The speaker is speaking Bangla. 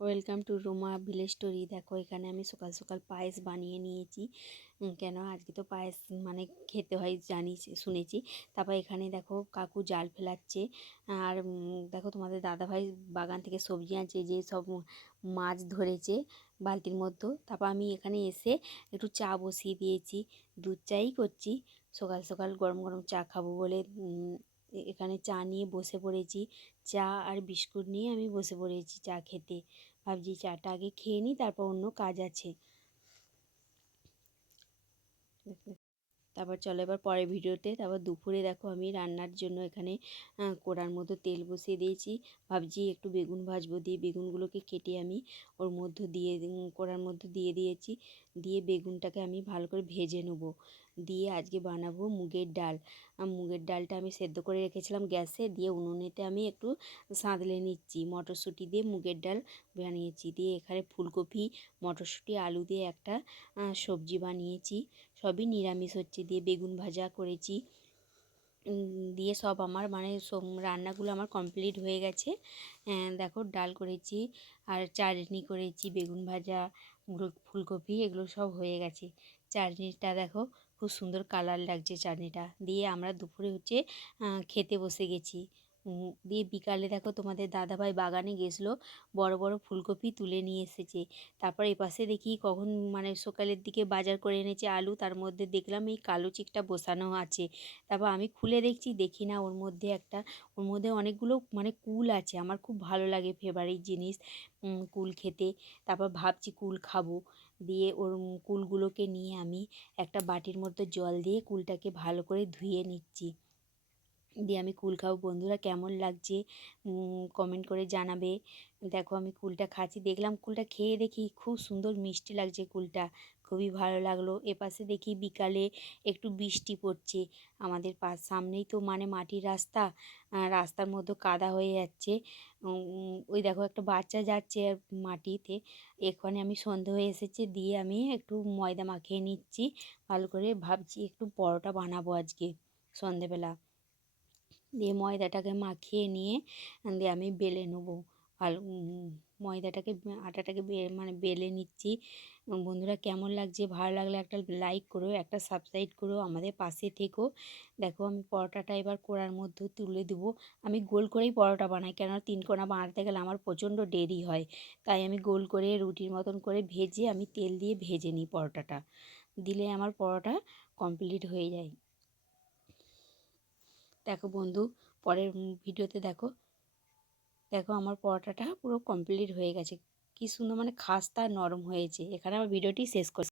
Welcome to Roma village story দেখো, এখানে আমি সকাল সকাল পায়েস বানিয়ে নিয়েছি। কেন? আজকে তো পায়েস মানে খেতে হয় জানি শুনেছি। তারপর এখানে দেখো, কাকু জাল ফেলাচ্ছে। আর দেখো, তোমাদের দাদাভাই বাগান থেকে সবজি আনছে, যে সব মাছ ধরেছে বালতির মধ্যে। তারপর আমি এখানে এসে একটু চা বসিয়ে দিয়েছি, দুধ চাই করছি। সকাল সকাল গরম গরম চা খাব বলে এখানে চা নিয়ে বসে পড়েছি। চা আর বিস্কুট নিয়ে আমি বসে পড়েছি চা খেতে। ভাবছি চাটা আগে খেয়ে নিই, তারপর অন্য কাজ আছে। তারপর চলো এবার পরের ভিডিওতে। তারপর দুপুরে দেখো আমি রান্নার জন্য এখানে কড়ার মধ্যে তেল বসিয়ে দিয়েছি। ভাবছি একটু বেগুন ভাজবো দিয়ে বেগুনগুলোকে কেটে আমি ওর মধ্যে দিয়ে কড়ার মধ্যে দিয়ে দিয়েছি। দিয়ে বেগুনটাকে আমি ভালো করে ভেজে নেব। দিয়ে আজকে বানাবো মুগের ডাল। মুগের ডালটা আমি সেদ্ধ করে রেখেছিলাম গ্যাসে। দিয়ে উনুনেতে আমি একটু সাঁতলে নিচ্ছি। মটরশুঁটি দিয়ে মুগের ডাল বানিয়েছি। দিয়ে এখানে ফুলকপি, মটরশুঁটি, আলু দিয়ে একটা সবজি বানিয়েছি। সবই নিরামিষ হচ্ছে, দিয়ে বেগুন ভাজা করেছি। দিয়ে সব আমার মানে রান্নাগুলো আমার কমপ্লিট হয়ে গেছে। দেখো ডাল করেছি, আর চাটনি করেছি, বেগুন ভাজা ফুলকপি, এগুলো সব হয়ে গেছে। চাটনিটা দেখো খুব সুন্দর কালার লাগছে চাটনিটা। দিয়ে আমরা দুপুরে হচ্ছে খেতে বসে গেছি। দিয়ে বিকালে দেখো তোমাদের দাদাভাই বাগানে গেছিল, বড় বড় ফুলকপি তুলে নিয়ে এসেছে। তারপর এপাশে দেখি কখন মানে সকালের দিকে বাজার করে এনেছে আলু, তার মধ্যে দেখলাম এই কালো চিকটা বসানো আছে। তারপর আমি খুলে দেখছি, দেখি না ওর মধ্যে একটা, ওর মধ্যে অনেকগুলো মানে কুল আছে, আমার খুব ভালো লাগে ফেভারিট জিনিস কুল খেতে। তারপর ভাবছি কুল খাব, দিয়ে ওর কুলগুলোকে নিয়ে আমি একটা বাটির মধ্যে জল দিয়ে কুলটাকে ভালো করে ধুয়ে নিচ্ছি। দিয়ে আমি কুল খাব। বন্ধুরা কেমন লাগছে? কমেন্ট করে জানাবে। দেখো আমি কুলটা খাচ্ছি। দেখলাম কুলটা খেয়ে দেখি খুব সুন্দর মিষ্টি লাগছে কুলটা। খুবই ভালো লাগল। এপাশে দেখি বিকালে একটু বৃষ্টি পড়ছে। আমাদের পাশ সামনেই তো মানে মাটির রাস্তা। রাস্তার মধ্যে কাদা হয়ে যাচ্ছে। ওই দেখো একটা বাচ্চা যাচ্ছে আর মাটিতে। এখানে আমি সন্ধে হয়ে এসেছে দিয়ে আমি একটু ময়দা মাখিয়ে নিচ্ছি। ভালো করে ভাবছি একটু পরোটা বানাবো আজকে সন্ধেবেলা। দিয়ে ময়দাটাকে মাখিয়ে নিয়ে দিয়ে আমি বেলে নেব। ভালো ময়দাটাকে, আটাটাকে মানে বেলে নিচ্ছি। বন্ধুরা কেমন লাগছে? ভালো লাগলে একটা লাইক করো একটা সাবস্ক্রাইব করো আমাদের পাশে থেকো। দেখো আমি পরোটাটা এবার কড়ার মধ্যে তুলে দেবো। আমি গোল করেই পরোটা বানাই কেন তিন কোনা বানাতে গেলে আমার প্রচণ্ড দেরি হয়। তাই আমি গোল করে, রুটির মতন করে ভেজে আমি তেল দিয়ে ভেজে নিই পরোটাটা। দিলে আমার পরোটা কমপ্লিট হয়ে যায়। দেখো বন্ধু, পরের ভিডিওতে দেখো। দেখো আমার পরোটাটা পুরো কমপ্লিট হয়ে গেছে। কি সুন্দর মানে খাস্তা নরম হয়েছে। এখানে আমার ভিডিওটি শেষ করছি